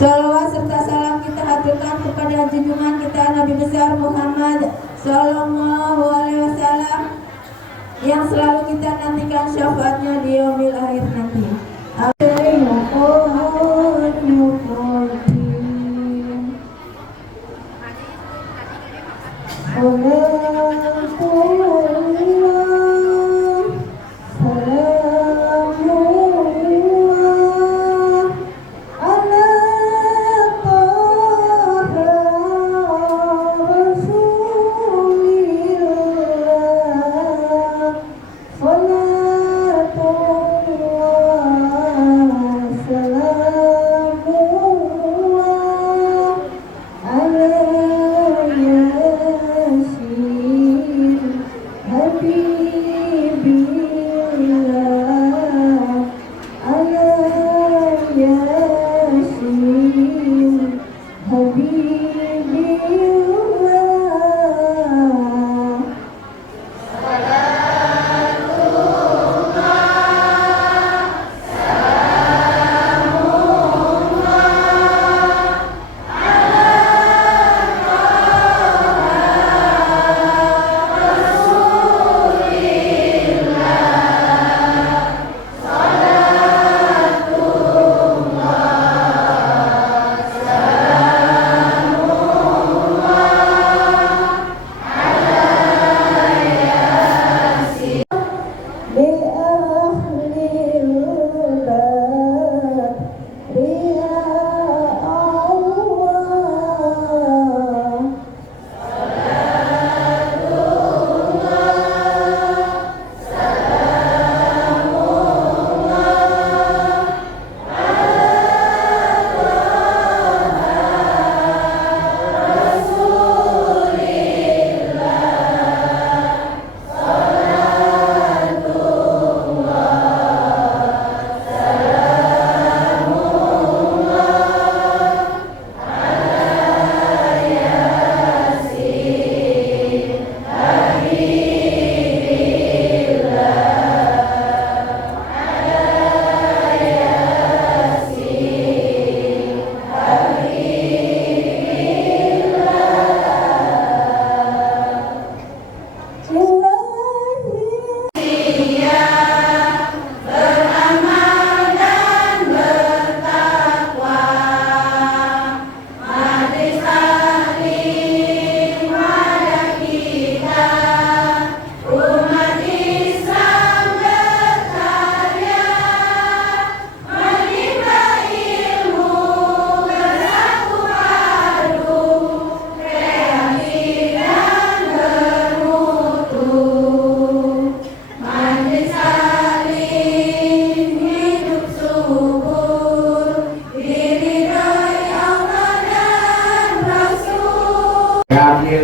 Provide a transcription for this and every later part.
Salawat serta salam kita haturkan kepada junjungan kita Nabi besar Muhammad Sallallahu Alaihi Wasallam yang selalu kita nantikan syafaatnya di yaumil akhir nanti.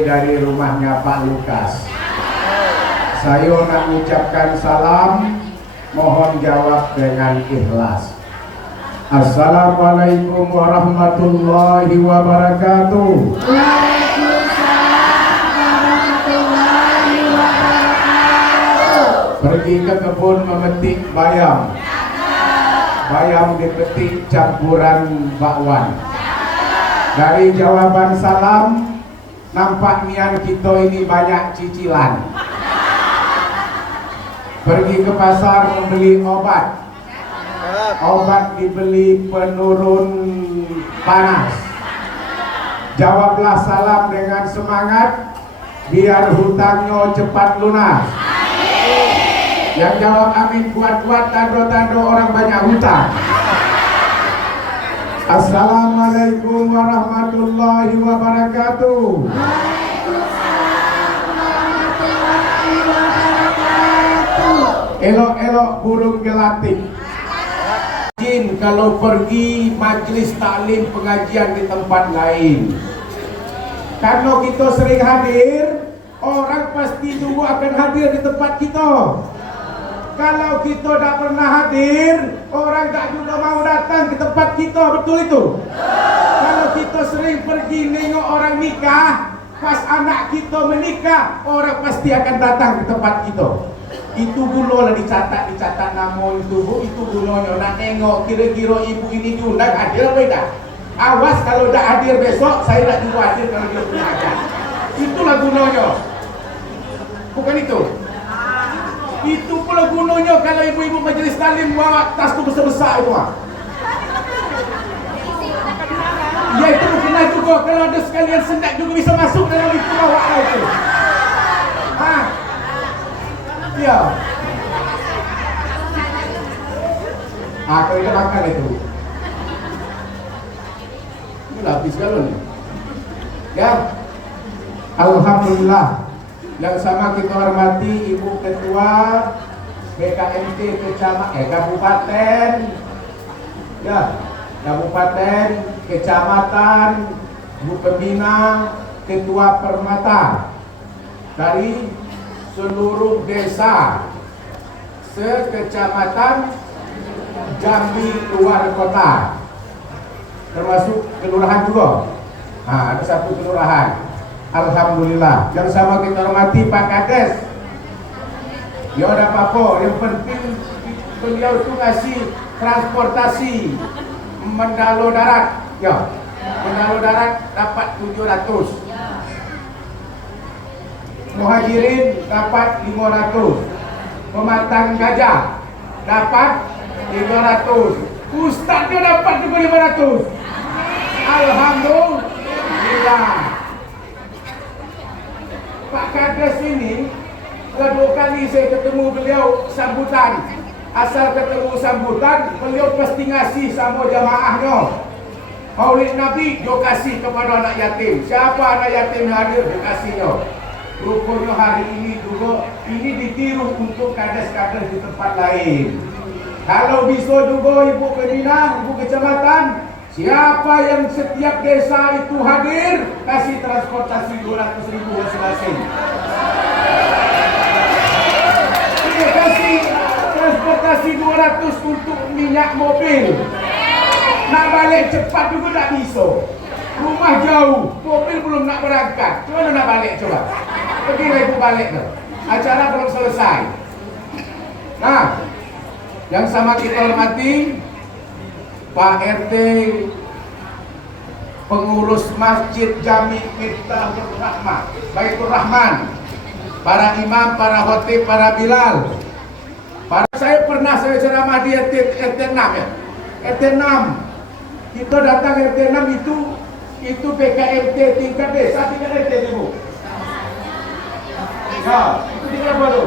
Dari rumahnya Pak Lukas. Saya nak ucapkan salam, mohon jawab dengan ikhlas. Assalamualaikum warahmatullahi wabarakatuh. Waalaikumsalam warahmatullahi wabarakatuh. Pergi ke kebun memetik bayam. Bayam dipetik campuran bakwan. Dari jawaban salam nampak nian kita ini banyak cicilan. Pergi ke pasar membeli obat. Obat dibeli penurun panas. Jawablah salam dengan semangat, biar hutangnya cepat lunas. Yang jawab amin kuat-kuat, tanda-tanda orang banyak hutang. Assalamualaikum warahmatullahi wabarakatuh. Waalaikumsalam warahmatullahi wabarakatuh. Elok-elok burung gelatik. Jin kalau pergi majlis taklim pengajian di tempat lain. Kalau kita sering hadir, orang pasti tunggu akan hadir di tempat kita. Kalau kita tak pernah hadir, orang tak juga mau datang ke tempat kita, betul itu? Kalau kita sering pergi nengok orang nikah, pas anak kita menikah, orang pasti akan datang ke tempat kita. Itu gulolah dicatat nama itu bu, itu gulonya. Nak tengok kira-kira ibu ini diundang hadir apa tidak? Awas kalau tak hadir besok, saya tak juga hadir kalau dia punya hajat. Itulah gunanya. Bukan itu. Itu pula gunanya kalau ibu-ibu majlis taklim bawa tas tu besar-besar itu. Ya itu kena juga. Kalau ada sekalian sendak juga bisa masuk dalam itu bawa itu. Ha? Ya. Kalau dia makan itu. Ini lapis kalau ni. Ya. Alhamdulillah. Yang sama kita hormati Ibu Ketua BKMT Kabupaten, ya, Kabupaten, Kecamatan, Ibu Pembina, Ketua Permata dari seluruh desa sekecamatan Jambi luar kota, termasuk kelurahan juga. Nah, ada satu kelurahan. Alhamdulillah. Yang sama kita hormati Pak Kades. Ya ada apa-apa, yang penting beliau itu ngasih transportasi Mendalo darat. Ya, Mendalo darat dapat 700. Muhajirin dapat 500. Pematang Gajah dapat 300. Ustaznya dapat juga 500. Alhamdulillah. Pak Kades ini kedua kali saya ketemu beliau sambutan. Asal ketemu sambutan, beliau pasti ngasih sama jamaahnya. Maulid Nabi dia kasih kepada anak yatim. Siapa anak yatim hadir dia kasihnya. Rupanya hari ini juga ini ditiru untuk kades-kades di tempat lain. Kalau bisa juga Ibu Pembina, Ibu Kecamatan, siapa yang setiap desa itu hadir, kasih transportasi 200.000 masing-masing. Dia kasih transportasi 200 untuk minyak mobil. Nak balik cepat juga tak bisa. Rumah jauh, mobil belum nak berangkat. Mana nak balik coba? Pergilah ibu balik tu. Acara belum selesai. Nah, yang sama kita hormati Pak RT, pengurus Masjid Jami Miftahul Rahman, Baitur Rahman, para imam, para khotib, para bilal. Saya pernah ceramah di RT 6 ya. RT 6. Kita datang RT 6 itu BKMT tingkat desa, tingkat RT ibu. Ya, itu tingkat apa tu?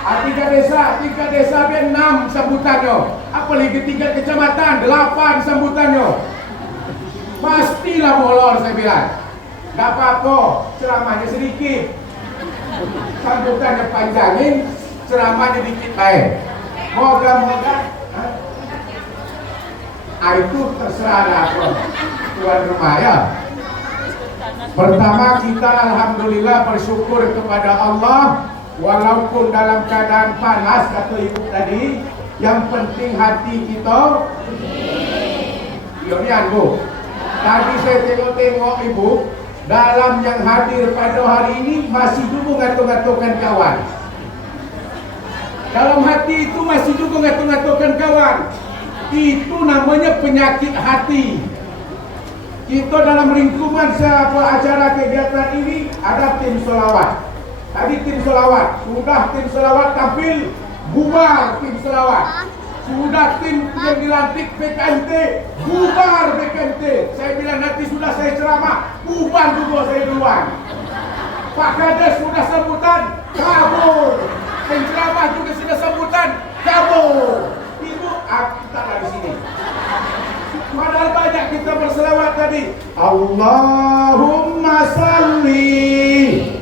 Tingkat desa ada 6 sambutannya. Apalagi tingkat kecamatan 8 sambutannya. Pastilah molor saya bilang. Tak apa-apa, ceramahnya sedikit. Sambutannya panjangin, ceramahnya dikit baik. Moga-moga itu terserah apa tuan rumah ya. Pertama kita alhamdulillah bersyukur kepada Allah. Walaupun dalam keadaan panas kata ibu tadi, yang penting hati kita Yonian bu. Tadi saya tengok-tengok ibu, dalam yang hadir pada hari ini masih juga ngatur-ngaturkan kawan. Dalam hati itu masih juga ngatur-ngaturkan kawan. Itu namanya penyakit hati. Kita dalam lingkungan acara kegiatan ini ada tim solawat. Tadi tim selawat, sudah tim selawat tampil, bubar tim selawat. Sudah tim yang dilantik BKMT, bubar BKMT. Saya bilang nanti sudah saya ceramah, bubar juga saya duluan. Pak Kades sudah sambutan, kabur. Penceramah juga sudah sambutan, kabur. Itu kita dari sini. Padahal banyak kita berselawat tadi. Allahumma salli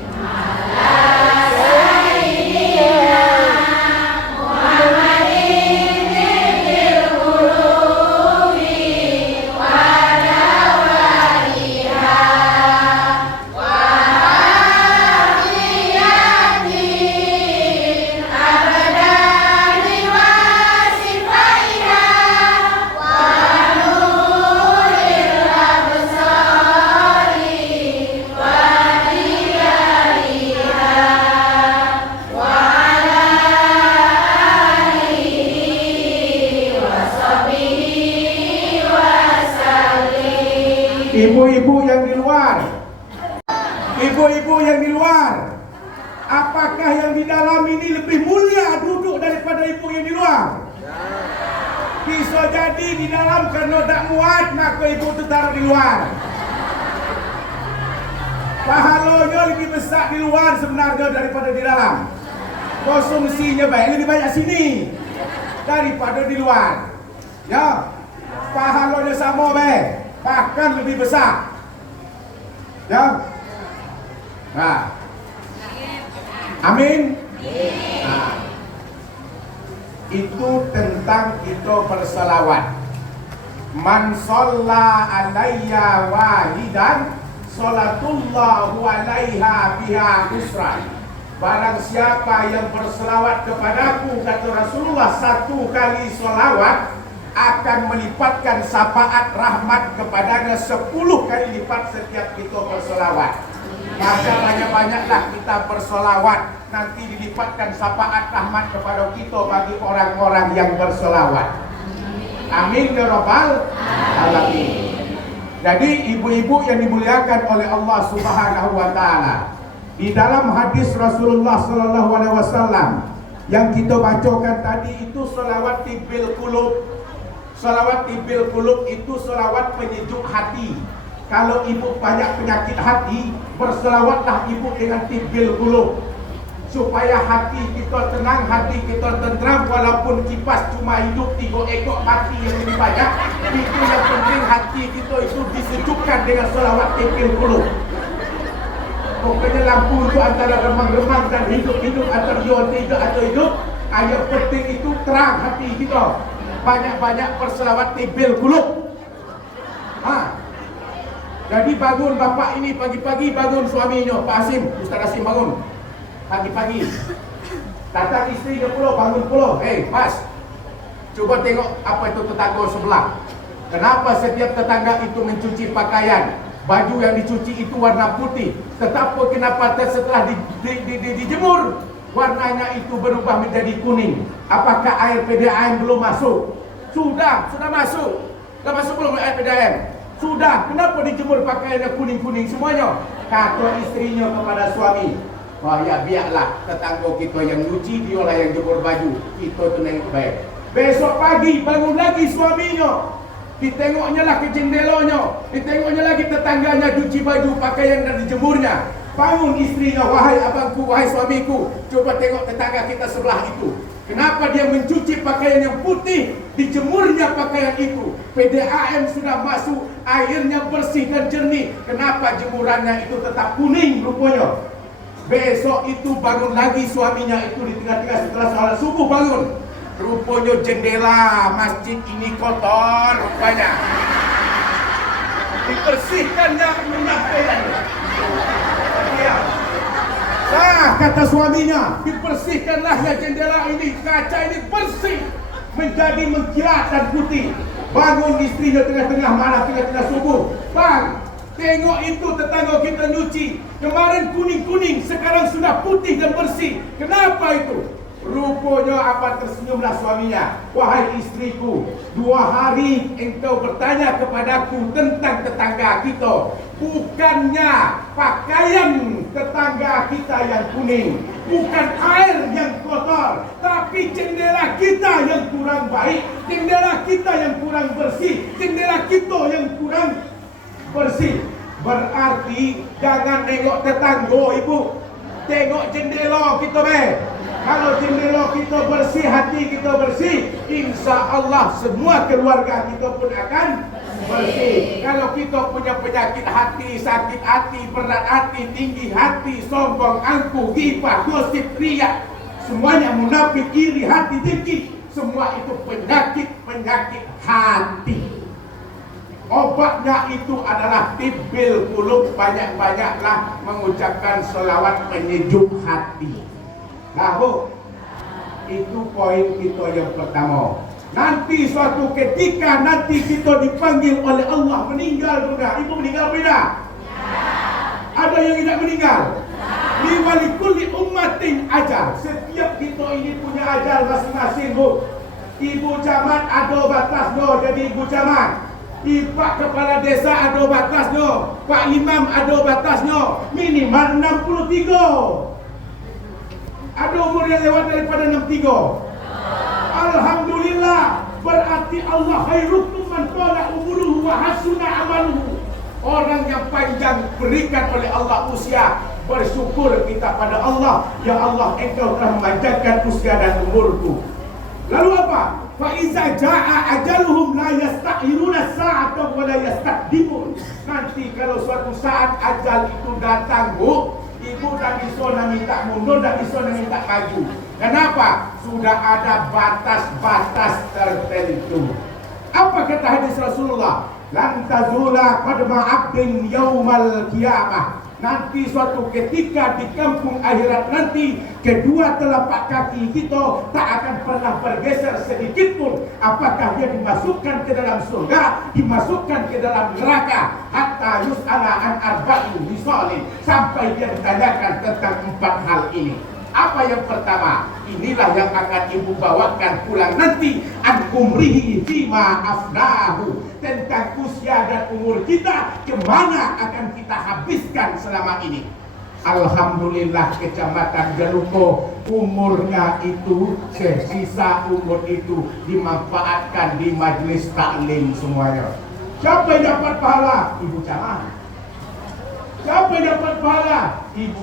Ibu-ibu yang di luar, apakah yang di dalam ini lebih mulia duduk daripada ibu yang di luar? Bisa jadi di dalam kerana tak muat, maka ibu tu taruh di luar. Pahalanya lebih besar di luar sebenarnya daripada di dalam. Konsumsinya lebih banyak sini daripada di luar. Ya, pahalanya sama bahkan lebih besar. Ya. Nah. Amin. Nah. Itu tentang kita berselawat. Man shalla alayya wahidan salatullahu alaiha biha usran. Barang siapa yang berselawat kepadaku, kata Rasulullah, 1 kali selawat akan melipatkan syafaat rahmat kepadanya 10 kali lipat setiap kita berselawat. Maka banyak-banyaklah kita berselawat, nanti dilipatkan syafaat rahmat kepada kita bagi orang-orang yang berselawat. Amin ya rabbal alamin. Jadi ibu-ibu yang dimuliakan oleh Allah Subhanahu wa taala, di dalam hadis Rasulullah sallallahu alaihi wasallam yang kita bacakan tadi itu selawat tibil qulub. Selawat tibil qulub itu selawat penyejuk hati. Kalau ibu banyak penyakit hati, berselawatlah ibu dengan tibil qulub supaya hati kita tenang, hati kita tenteram. Walaupun kipas cuma hidup 3 ekor, mati yang lebih banyak, itu yang penting hati kita itu disejukkan dengan selawat tibil qulub. Pokoknya lampu itu antara remang-remang dan hidup-hidup, antara tidak atau hidup. Yang penting itu terang hati kita. Banyak-banyak berselawat tibil qulub. Jadi bangun bapak ini pagi-pagi, bangun suaminya, Pak Asim, Ustaz Asim bangun pagi-pagi. Datang isteri dia pula, bangun pula. Mas, coba tengok apa itu tetangga sebelah. Kenapa setiap tetangga itu mencuci pakaian? Baju yang dicuci itu warna putih, tetapi kenapa setelah dijemur warnanya itu berubah menjadi kuning? Apakah air PDAM belum masuk? Sudah masuk. Sudah masuk belum air PDAM? Sudah. Kenapa dijemur pakaiannya kuning-kuning semuanya? Kata istrinya kepada suami, wah ya biarlah tetangga kita yang nyuci, dialah yang jemur baju, kita tu nengok baik. Besok pagi bangun lagi suaminya, ditengoknya lah ke jendelanya, ditengoknya lagi tetangganya cuci baju pakaian dan dijemurnya. Bangun istrinya, wahai abangku, wahai suamiku, coba tengok tetangga kita sebelah itu. Kenapa dia mencuci pakaian yang putih, dijemurnya pakaian itu? PDAM sudah masuk, airnya bersih dan jernih. Kenapa jemurannya itu tetap kuning rupanya? Besok itu bangun lagi suaminya itu di tengah-tengah setelah salat subuh bangun. Rupanya jendela masjid ini kotor rupanya. Dibersihkannya menyampaikan. Ya. Nah, kata suaminya, dibersihkanlah ya jendela ini, kaca ini bersih, menjadi mengkilat dan putih. Bangun istrinya tengah-tengah malam, tengah-tengah subuh. Bang, tengok itu tetangga kita nyuci. Kemarin kuning-kuning, sekarang sudah putih dan bersih. Kenapa itu? Rupanya apa, tersenyumlah suaminya. Wahai istriku, 2 hari engkau bertanya kepadaku tentang tetangga kita. Bukannya pakaian tetangga kita yang kuning, bukan air yang kotor, tapi jendela kita yang kurang baik, jendela kita yang kurang bersih, jendela kita yang kurang bersih. Berarti jangan tengok tetangga ibu, tengok jendela kita Kalau jendela kita bersih, hati kita bersih, insya Allah semua keluarga kita pun akan bersih. Kalau kita punya penyakit hati, sakit hati, berat hati, tinggi hati, sombong, angkuh, ghibah, gosip, riak, semuanya munafik, iri, hati dengki, semua itu penyakit hati. Obatnya itu adalah tibil qulub, banyak-banyaklah mengucapkan selawat penyejuk hati. Nah bu, itu poin kita yang pertama. Nanti suatu ketika nanti kita dipanggil oleh Allah meninggal dunia. Ibu meninggal beda? Ada yang tidak meninggal? Li walikulli ummatin ajal. Setiap kita ini punya ajal masing-masing bu. Ibu camat ada batasnya jadi ibu camat. Pak kepala desa ada batasnya, Pak imam ada batasnya, minimal 63. Ada umur yang lewat daripada 63. Alhamdulillah, berarti Allah khairukum man tala umuruhu wa hasuna amaluhu. Orang yang panjang berikan oleh Allah usia, bersyukur kita pada Allah, ya Allah engkau telah memanjangkan usia dan umurku. Lalu apa? Fa iza jaa ajaluhum la yastakhiruna sa'atan wa la yastaqdimun. Nanti kalau suatu saat ajal itu datang, Bu, ibu tak bisa nak minta mundur, tak bisa nak minta maju. Kenapa? Sudah ada batas-batas tertentu. Apa kata hadis Rasulullah? Lan tazula qadma 'abdin yaumal qiyamah. Nanti suatu ketika di kampung akhirat nanti, kedua telapak kaki kita tak akan pernah bergeser sedikit pun. Apakah dia dimasukkan ke dalam surga, dimasukkan ke dalam neraka, hatta yus'ala an arba'in hisalin, sampai dia ditanyakan tentang 4 hal ini. Apa yang pertama? Inilah yang akan ibu bawakan pulang nanti. An umrihi fima afnahu, tentang usia dan umur kita, kemana akan kita habiskan selama ini. Alhamdulillah kecamatan Galuko, umurnya itu, sisa umur itu dimanfaatkan di majelis taklim semuanya. Siapa yang dapat pahala? Ibu camat. Siapa yang dapat pahala? Ibu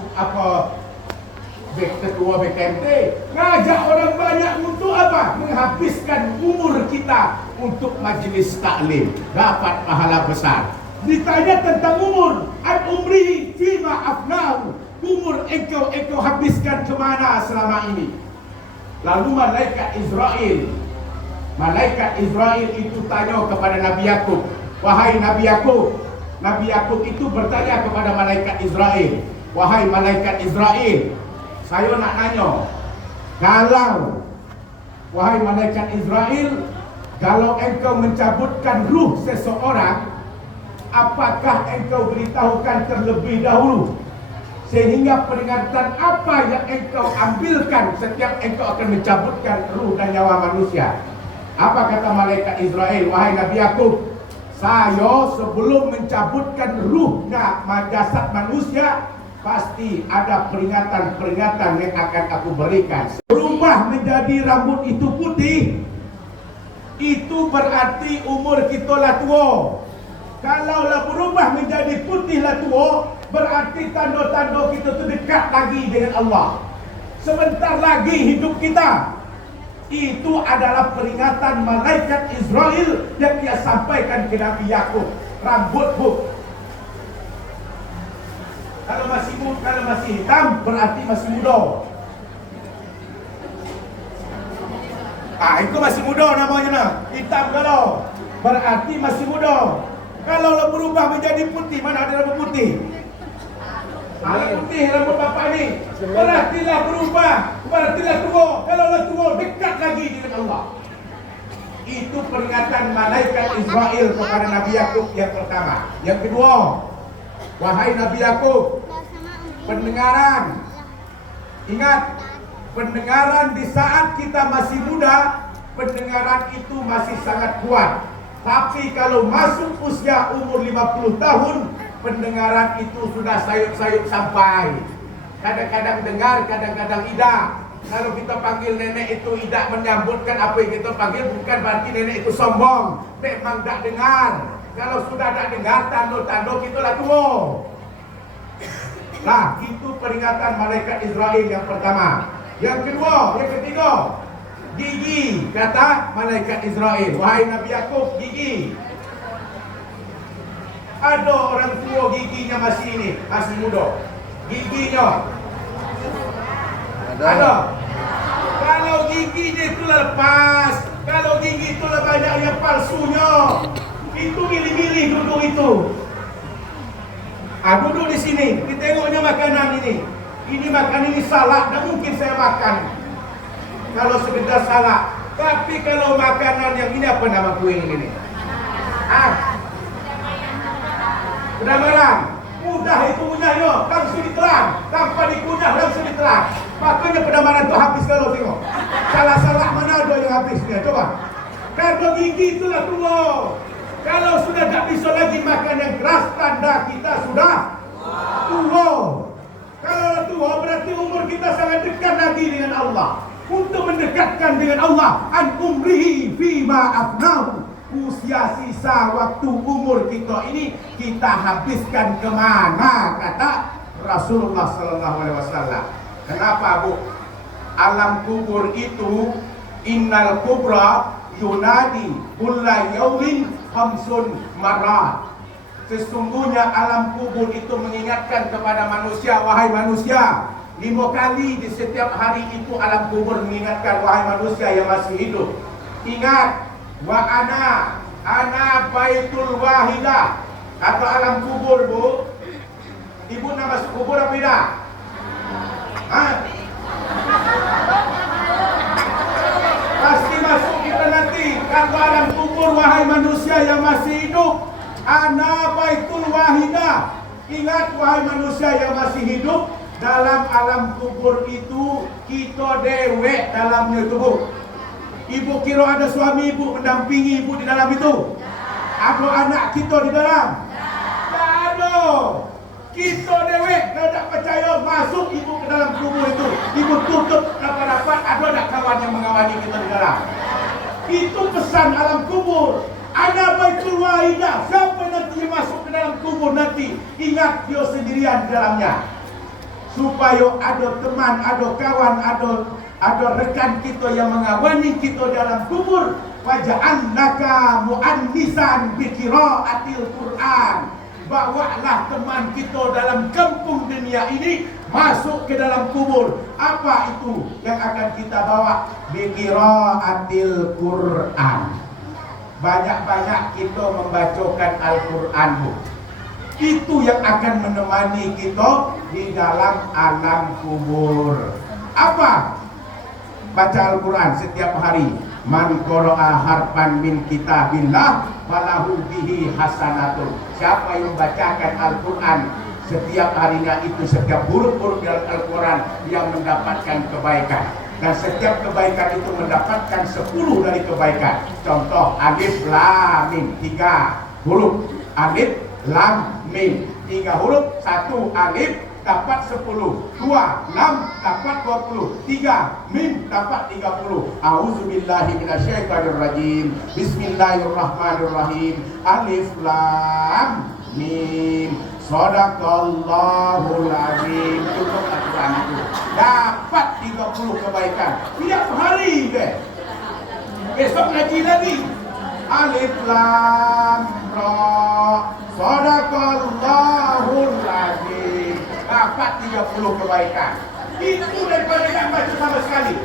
ketua BKMT ngajak orang banyak untuk apa? Menghabiskan umur kita untuk majelis taklim, dapat pahala besar. Ditanya tentang umur, an umri fima afnahu, umur engkau habiskan kemana selama ini? Lalu malaikat Israel itu tanya kepada Nabi Yakub, wahai Nabi Yakub. Nabi Yakub itu bertanya kepada malaikat Israel, wahai malaikat Israel, saya nak nanya, kalau wahai malaikat Israel, kalau engkau mencabutkan ruh seseorang, apakah engkau beritahukan terlebih dahulu? Sehingga peringatan apa yang engkau ambilkan setiap engkau akan mencabutkan ruh dan nyawa manusia? Apa kata malaikat Israel, wahai Nabi Yakub, saya sebelum mencabutkan ruhnya jasad manusia, pasti ada peringatan-peringatan yang akan aku berikan. Berubah menjadi rambut itu putih, itu berarti umur kita lah tua. Kalaulah berubah menjadi putih lah tua, berarti tanda-tanda kita tu dekat lagi dengan Allah. Sebentar lagi hidup kita. Itu adalah peringatan malaikat Israel yang dia sampaikan ke Nabi Yakub. Rambut, Bu, kalau masih hitam berarti masih muda. Itu masih muda namanya nah. Hitam kalau berarti masih muda. Kalau berubah menjadi putih, mana ada rambut putih? Putih rambut bapak ni. Berartilah berubah, berartilah tua. Kalau tua dekat lagi dengan Allah. Itu peringatan malaikat Israel kepada Nabi Yakub yang pertama. Yang kedua, wahai Nabi Yakub, pendengaran. Ingat, pendengaran di saat kita masih muda, pendengaran itu masih sangat kuat. Tapi kalau masuk usia umur 50 tahun, pendengaran itu sudah sayup-sayup sampai. Kadang-kadang dengar, kadang-kadang tidak. Kalau kita panggil nenek itu tidak menyambutkan apa yang kita panggil, bukan berarti nenek itu sombong. Memang tak dengar. Kalau sudah tak dengar, tanda-tanda kita lah tua. Nah, itu peringatan malaikat Israel yang pertama. Yang kedua, yang ketiga, gigi. Kata malaikat Israel, wahai Nabi Yakub, gigi. Ada orang tua giginya masih muda. Giginya ada. Kalau giginya itu lepas, kalau gigi itu banyak yang palsunya, itu milih-milih duduk itu. Duduk di sini, kita tengoknya makanan ini. Ini makanan ini salah, dan mungkin saya makan. Kalau sekedar salah. Tapi kalau makanan yang ini, apa nama kue ini? Pedamaran. Mudah itu munyahnya, langsung ditelan. Tanpa dikunyah, langsung ditelan. Makanya pedamaran itu habis kalau tengok. Salah-salah mana ada yang habisnya, coba. Karena gigi itulah tua. Kalau sudah tak bisa lagi makan yang keras, tanda kita sudah tua. Kalau tua berarti umur kita sangat dekat lagi dengan Allah. Untuk mendekatkan dengan Allah, an umrihi fima afnahu, usia sisa waktu umur kita ini kita habiskan kemana, kata Rasulullah sallallahu alaihi wasallam. Kenapa, Bu? Alam kubur itu innal kubra yunadi kulla yaumin khamsun marat. Sesungguhnya alam kubur itu mengingatkan kepada manusia, wahai manusia, 5 kali di setiap hari itu alam kubur mengingatkan, wahai manusia yang masih hidup, ingat, wa ana baitul wahidah. Kata alam kubur, Bu, ibu nak masuk kubur apa tidak? Pasti masuk kita nanti. Kata alam kubur, wahai manusia yang masih hidup, ana baitul wahidah. Ingat, wahai manusia yang masih hidup, dalam alam kubur itu kita dewek dalamnya itu, Bu. Ibu kira ada suami ibu mendampingi ibu di dalam itu? Ada anak kita di dalam? Tak ada. Kita dewek tidak percaya masuk ibu ke dalam kubur itu. Ibu tutup rapat-rapat, ada tak kawan yang mengawani kita di dalam? Itu pesan alam kubur. Ada baitul wahidah. Siapa nanti yang masuk ke dalam kubur nanti, ingat dia sendirian di dalamnya. Supaya ada teman, ada kawan, ada rekan kita yang mengawani kita dalam kubur. Waja'annaka mu'annisan bi qira'atil Qur'an. Bawalah teman kita dalam kampung dunia ini masuk ke dalam kubur. Apa itu yang akan kita bawa? Bi qira'atil Qur'an. Banyak-banyak kita membacakan Al-Quran, Bu. Itu yang akan menemani kita di dalam alam kubur. Apa? Baca Al-Quran setiap hari. Man qara'a harfan min kitabillah falahu bihi hasanatun. Siapa yang membacakan Al-Quran setiap harinya, itu setiap huruf-huruf dalam Al-Quran yang mendapatkan kebaikan. Dan setiap kebaikan itu mendapatkan 10 dari kebaikan. Contoh, alif lam mim, 3 huruf. Alif lam mim, 3 huruf. 1 alif dapat 10, 2 lam dapat 20, 3 mim dapat 30. A'udzubillahi minasyaitonirrajim. Bismillahirrahmanirrahim. Alif lam mim. Shadaqallahul azim. Tutup Al-Quran itu dapat 30 kebaikan tiap hari, besok ngaji lagi. Alif lam ra. Shadaqallahul azim. Dapat 30 kebaikan. Itu daripada tak baca sama sekali.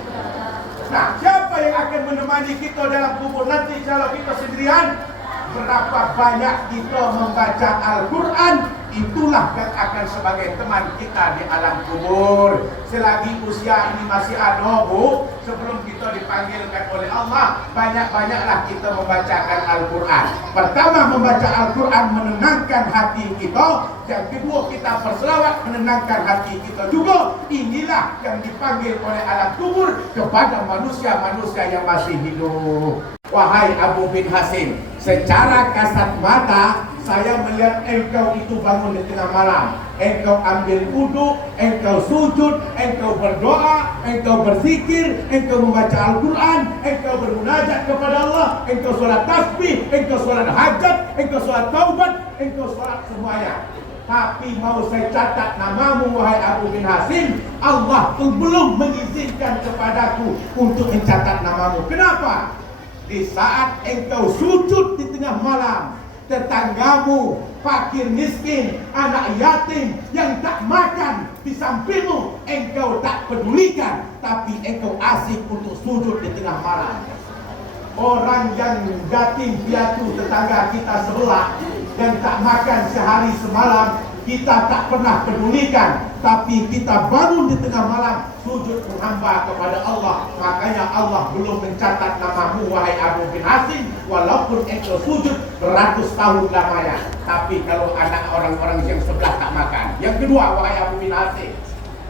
Nah, siapa yang akan menemani kita dalam kubur nanti kalau kita sendirian? Berapa banyak kita membaca Al-Quran, itulah yang akan sebagai teman kita di alam kubur. Selagi usia ini masih ada, Bu, sebelum kita dipanggilkan oleh Allah, banyak-banyaklah kita membacakan Al-Quran. Pertama, membaca Al-Quran menenangkan hati kita. Yang kedua, kita berselawat menenangkan hati kita juga. Inilah yang dipanggil oleh alam kubur kepada manusia-manusia yang masih hidup. Wahai Abu bin Hasim, secara kasat mata saya melihat engkau itu bangun di tengah malam. Engkau ambil wudu, engkau sujud, engkau berdoa, engkau berzikir, engkau membaca Al-Quran, engkau bermunajat kepada Allah, engkau sholat tasbih, engkau sholat hajat, engkau sholat taubat, engkau sholat semuanya. Tapi mau saya catat namamu, wahai Abu bin Hasim, Allah pun belum mengizinkan kepadaku untuk mencatat namamu. Kenapa? Di saat engkau sujud di tengah malam, tetanggamu, fakir miskin, anak yatim yang tak makan di sampingmu, engkau tak pedulikan, tapi engkau asik untuk sujud di tengah malam. Orang yang yatim piatu tetangga kita sebelah yang tak makan sehari semalam, kita tak pernah pedulikan, tapi kita bangun di tengah malam sujud menghamba kepada Allah. Makanya Allah belum mencatat namamu, wahai Abu bin Hasim, walaupun engkau sujud beratus tahun lamanya. Tapi kalau anak orang-orang yang sebelah tak makan. Yang kedua, wahai Abu bin Hasim,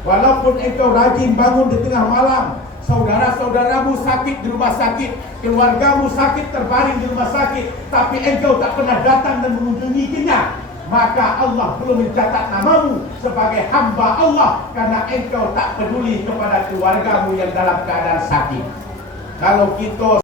walaupun engkau rajin bangun di tengah malam, saudara-saudara saudaramu sakit di rumah sakit, keluargamu sakit terbaring di rumah sakit, tapi engkau tak pernah datang dan mengunjunginya, maka Allah belum mencatat namamu sebagai hamba Allah, karena engkau tak peduli kepada keluargamu yang dalam keadaan sakit. Kalau kita